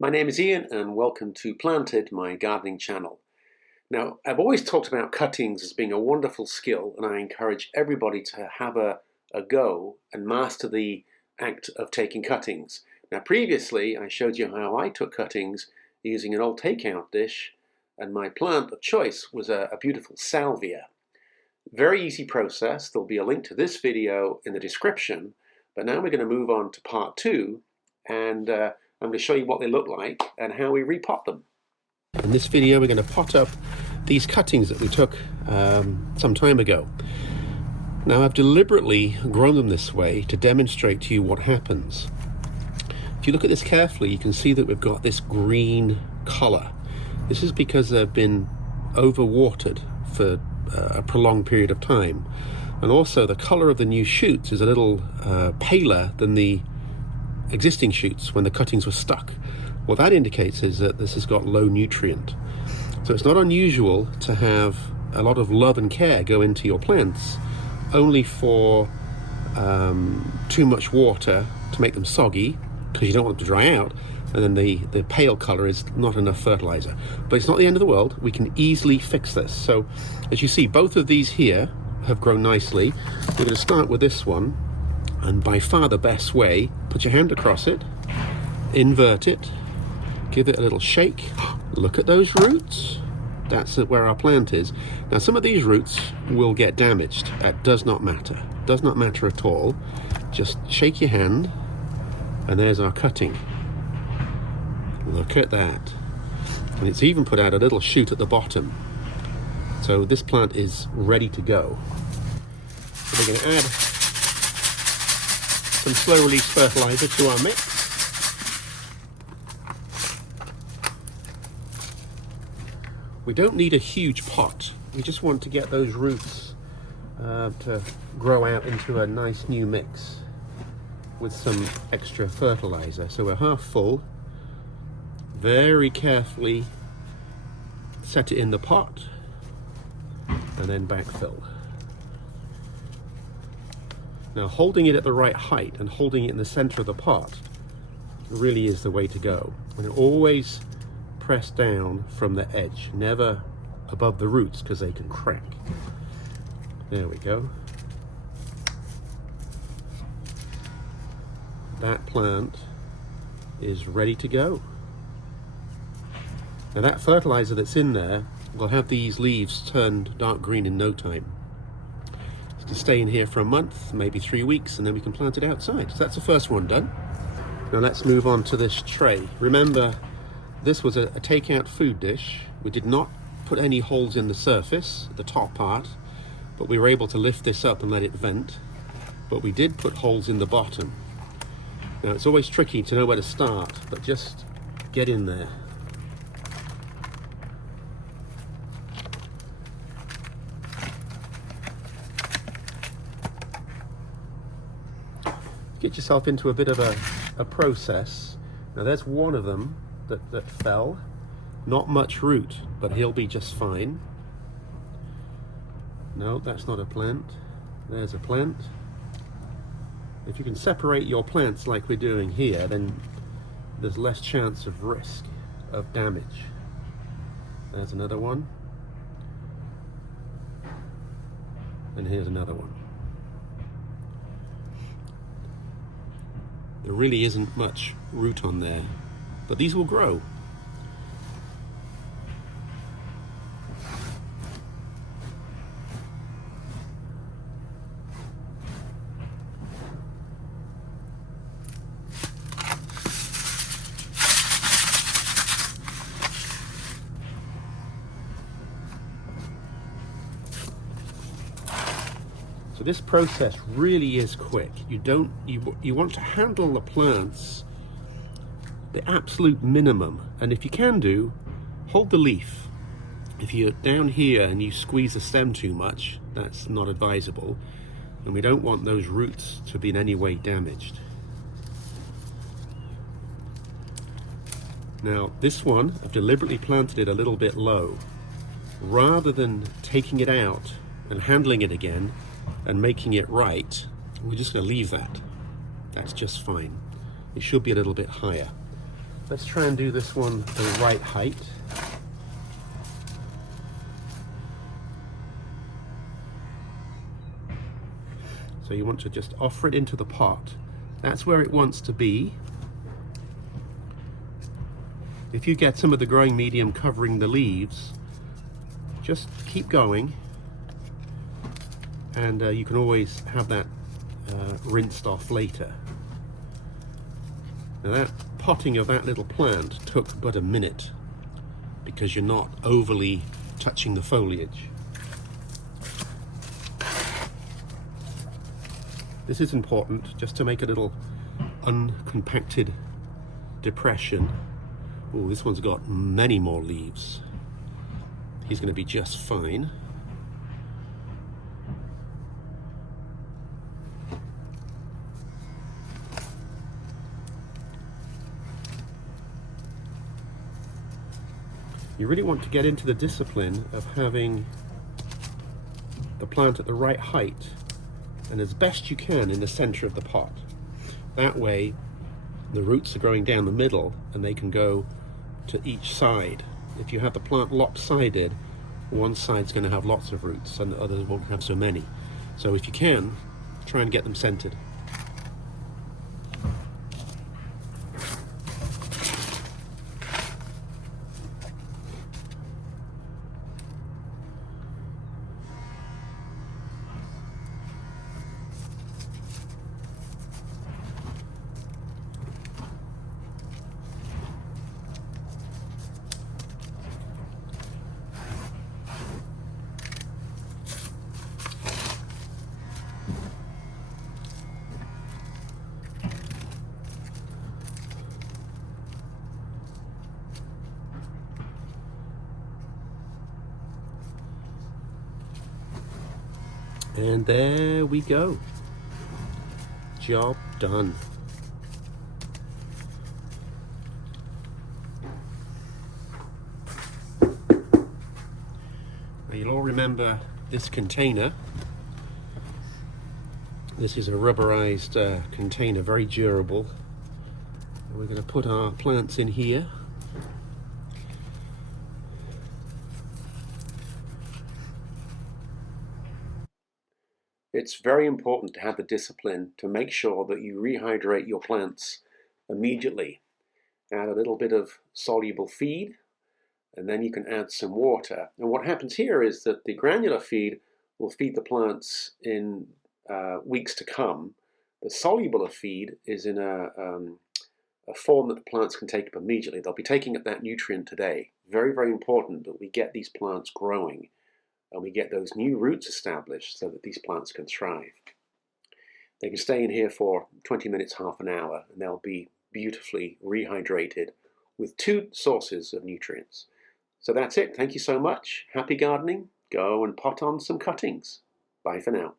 My name is Ian and welcome to Planted, my gardening channel. Now, I've always talked about cuttings as being a wonderful skill, and I encourage everybody to have a go and master the act of taking cuttings. Now, previously I showed you how I took cuttings using an old takeout dish, and my plant of choice was a beautiful Salvia. Very easy process. There'll be a link to this video in the description, but now we're going to move on to part 2, and I'm going to show you what they look like and how we repot them. In this video we're going to pot up these cuttings that we took some time ago. Now I've deliberately grown them this way to demonstrate to you what happens. If you look at this carefully, you can see that we've got this green colour. This is because they've been overwatered for a prolonged period of time, and also the colour of the new shoots is a little paler than the existing shoots when the cuttings were stuck. What that indicates is that this has got low nutrient. So it's not unusual to have a lot of love and care go into your plants only for too much water to make them soggy, because you don't want them to dry out, and then the pale colour is not enough fertilizer. But it's not the end of the world. We can easily fix this. So as you see, both of these here have grown nicely. We're going to start with this one, and by far the best way, put your hand across it, invert it, give it a little shake. Look at those roots. That's where our plant is. Now some of these roots will get damaged. That does not matter. Does not matter at all. Just shake your hand, and there's our cutting. Look at that. And it's even put out a little shoot at the bottom. So this plant is ready to go. So we're going to add some slow release fertilizer to our mix. We don't need a huge pot. We just want to get those roots to grow out into a nice new mix with some extra fertilizer. So we're half full. Very carefully set it in the pot and then backfill. Now holding it at the right height and holding it in the center of the pot really is the way to go. And always press down from the edge, never above the roots, because they can crack. There we go. That plant is ready to go. Now that fertilizer that's in there will have these leaves turned dark green in no time. To stay in here for a month, maybe 3 weeks, and then we can plant it outside. So that's the first one done. Now let's move on to this tray. Remember, this was a takeout food dish. We did not put any holes in the surface, the top part, but we were able to lift this up and let it vent. But we did put holes in the bottom. Now it's always tricky to know where to start, but just get in there. Get yourself into a bit of a process. Now there's one of them that fell. Not much root, but he'll be just fine. No, that's not a plant. There's a plant. If you can separate your plants like we're doing here, then there's less chance of risk of damage. There's another one. And here's another one. There really isn't much root on there, but these will grow. So this process really is quick. You want to handle the plants the absolute minimum, and if you can do, hold the leaf. If you're down here and you squeeze the stem too much, that's not advisable, and we don't want those roots to be in any way damaged. Now this one, I've deliberately planted it a little bit low. Rather than taking it out and handling it again and making it right, we're just going to leave that. That's just fine. It should be a little bit higher. Let's try and do this one the right height. So you want to just offer it into the pot. That's where it wants to be. If you get some of the growing medium covering the leaves, just keep going, and you can always have that rinsed off later. Now that potting of that little plant took but a minute because you're not overly touching the foliage. This is important just to make a little uncompacted depression. Oh, this one's got many more leaves. He's going to be just fine. You really want to get into the discipline of having the plant at the right height and as best you can in the center of the pot. That way the roots are growing down the middle and they can go to each side. If you have the plant lopsided, one side's going to have lots of roots and the others won't have so many. So if you can, try and get them centered. And there we go. Job done. Now you'll all remember this container. This is a rubberized container, very durable. And we're going to put our plants in here. It's very important to have the discipline to make sure that you rehydrate your plants immediately. Add a little bit of soluble feed, and then you can add some water. And what happens here is that the granular feed will feed the plants in weeks to come. The soluble feed is in a form that the plants can take up immediately. They'll be taking up that nutrient today. Very, very important that we get these plants growing and we get those new roots established so that these plants can thrive. They can stay in here for 20 minutes, half an hour, and they'll be beautifully rehydrated with 2 sources of nutrients. So that's it. Thank you so much. Happy gardening. Go and pot on some cuttings. Bye for now.